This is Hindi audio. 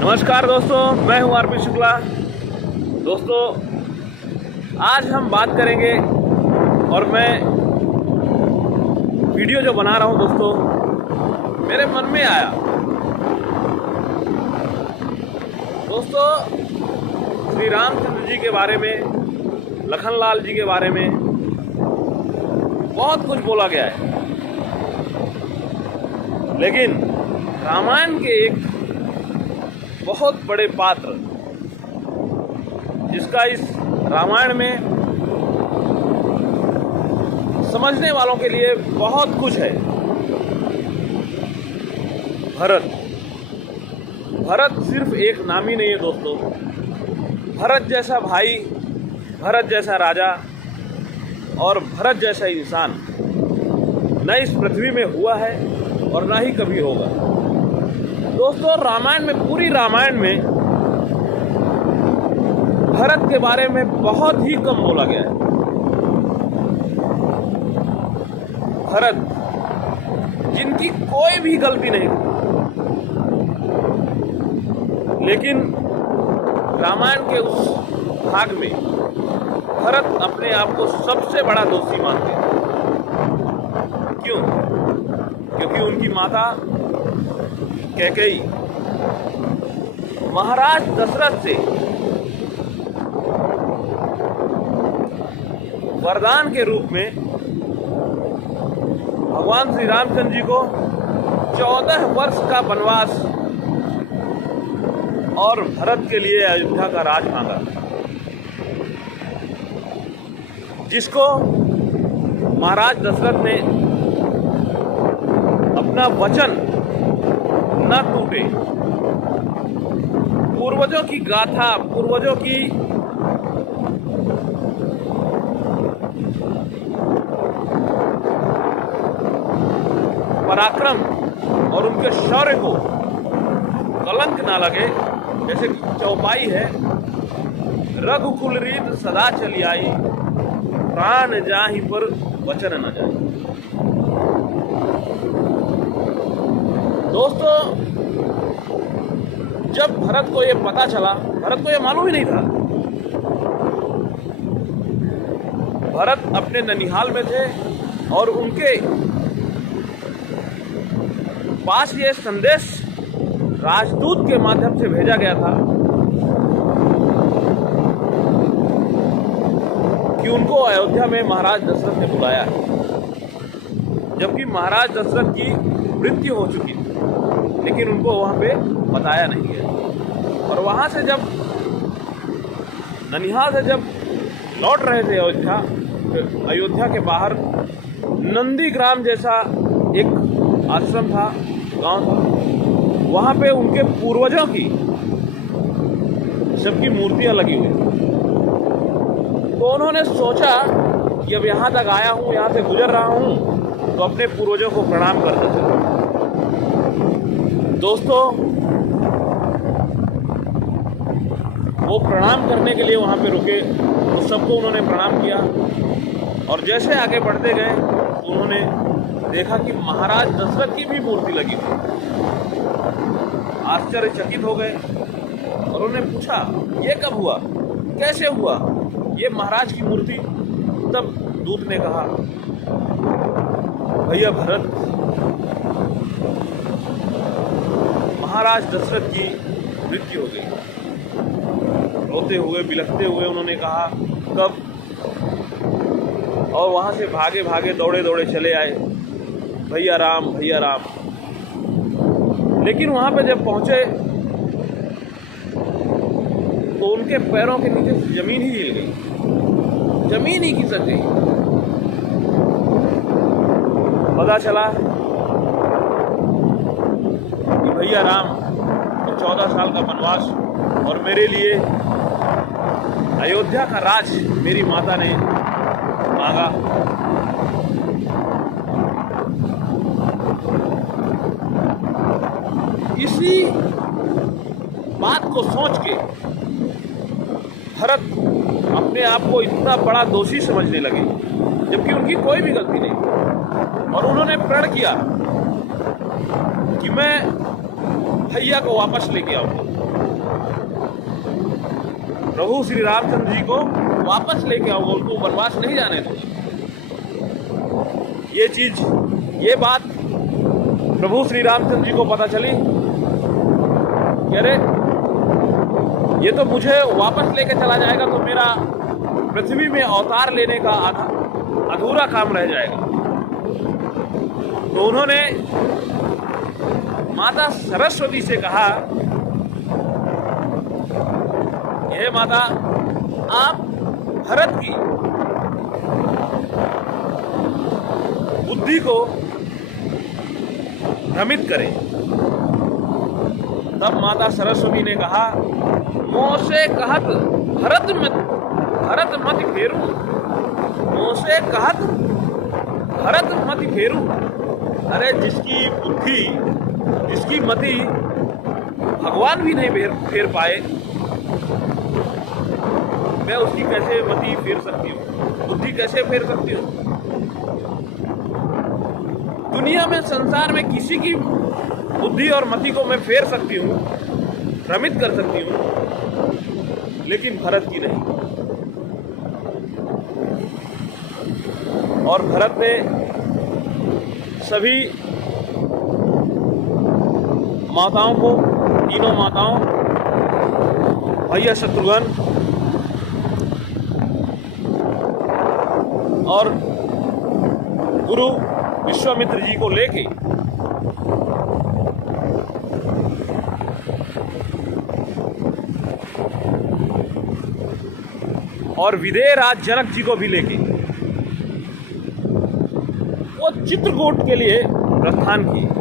नमस्कार दोस्तों, मैं हूं आरपी शुक्ला। दोस्तों, आज हम बात करेंगे और मैं वीडियो जो बना रहा हूं दोस्तों, मेरे मन में आया। दोस्तों, श्री रामचंद्र जी के बारे में, लखनलाल जी के बारे में बहुत कुछ बोला गया है, लेकिन रामायण के एक बहुत बड़े पात्र, जिसका इस रामायण में समझने वालों के लिए बहुत कुछ है, भरत। भरत सिर्फ एक नाम ही नहीं है दोस्तों। भरत जैसा भाई, भरत जैसा राजा और भरत जैसा इंसान न इस पृथ्वी में हुआ है और ना ही कभी होगा। दोस्तों, रामायण में, पूरी रामायण में भरत के बारे में बहुत ही कम बोला गया है। भरत, जिनकी कोई भी गलती नहीं थी, लेकिन रामायण के उस भाग में भरत अपने आप को सबसे बड़ा दोषी मानते हैं। क्यों? क्योंकि उनकी माता कैकेयी महाराज दशरथ से वरदान के रूप में भगवान श्री रामचंद्र जी को 14 वर्ष का वनवास और भरत के लिए अयोध्या का राज मांगा, जिसको महाराज दशरथ ने अपना वचन न टूटे, पूर्वजों की गाथा, पूर्वजों की पराक्रम और उनके शौर्य को कलंक ना लगे। जैसे चौपाई है, रघुकुल रीत सदा चली आई, प्राण जाहि पर वचन न जाए। दोस्तों, जब भरत को ये पता चला, भरत को ये मालूम ही नहीं था। भरत अपने ननिहाल में थे और उनके पास ये संदेश राजदूत के माध्यम से भेजा गया था कि उनको अयोध्या में महाराज दशरथ ने बुलाया है, जबकि महाराज दशरथ की मृत्यु हो चुकी थी, लेकिन उनको वहां पे बताया नहीं गया। और वहां से जब ननिहाल से जब लौट रहे थे अयोध्या के बाहर नंदीग्राम जैसा एक आश्रम था, गांव था, वहां पे उनके पूर्वजों की सबकी मूर्तियां लगी हुई। तो उन्होंने सोचा कि अब यहाँ तक आया हूँ, यहाँ से गुजर रहा हूँ, तो अपने पूर्वजों को प्रणाम कर देते थे। दोस्तों, वो प्रणाम करने के लिए वहाँ पे रुके, तो सबको उन्होंने प्रणाम किया। और जैसे आगे बढ़ते गए, उन्होंने देखा कि महाराज दशरथ की भी मूर्ति लगी थी। आश्चर्यचकित हो गए और उन्होंने पूछा, ये कब हुआ, कैसे हुआ ये महाराज की मूर्ति? तब दूत ने कहा, भैया भरत, महाराज दशरथ की मृत्यु हो गई। रोते हुए, बिलखते हुए उन्होंने कहा, कब? और वहां से भागे भागे दौड़े दौड़े चले आए, भैया राम, भैया राम। लेकिन वहां पे जब पहुंचे तो उनके पैरों के नीचे जमीन ही हिल गई, जमीन ही खिसक गई। पता चला कि भैया राम को 14 साल का वनवास और मेरे लिए अयोध्या का राज मेरी माता ने मांगा। इसी बात को सोच के भरत अपने आप को इतना बड़ा दोषी समझने लगे, जबकि उनकी कोई भी गलती नहीं। और उन्होंने प्रण किया कि मैं भैया को वापस लेके आऊंगा। प्रभु श्री रामचंद्र जी को वापस लेके आओ, उनको वनवास नहीं जाने दो। ये बात प्रभु श्री रामचंद्र जी को पता चली कि अरे ये तो मुझे वापस लेके चला जाएगा तो मेरा पृथ्वी में अवतार लेने का अधूरा काम रह जाएगा। तो उन्होंने माता सरस्वती से कहा, हे माता, आप भरत की बुद्धि को भ्रमित करें। तब माता सरस्वती ने कहा, मोसे कहत भरत मत फेरू, मोसे कहत भरत मत फेरू। अरे जिसकी बुद्धि, जिसकी मति भगवान भी नहीं फेर पाए, मैं उसकी कैसे मति फेर सकती हूँ, बुद्धि कैसे फेर सकती हूँ? दुनिया में, संसार में किसी की बुद्धि और मति को मैं फेर सकती हूँ, भ्रमित कर सकती हूँ, लेकिन भरत की नहीं। और भरत ने सभी माताओं को, तीनों माताओं, भैया शत्रुघ्न और गुरु विश्वामित्र जी को लेके और विदेह राज जनक जी को भी लेके वो चित्रकूट के लिए प्रस्थान किए।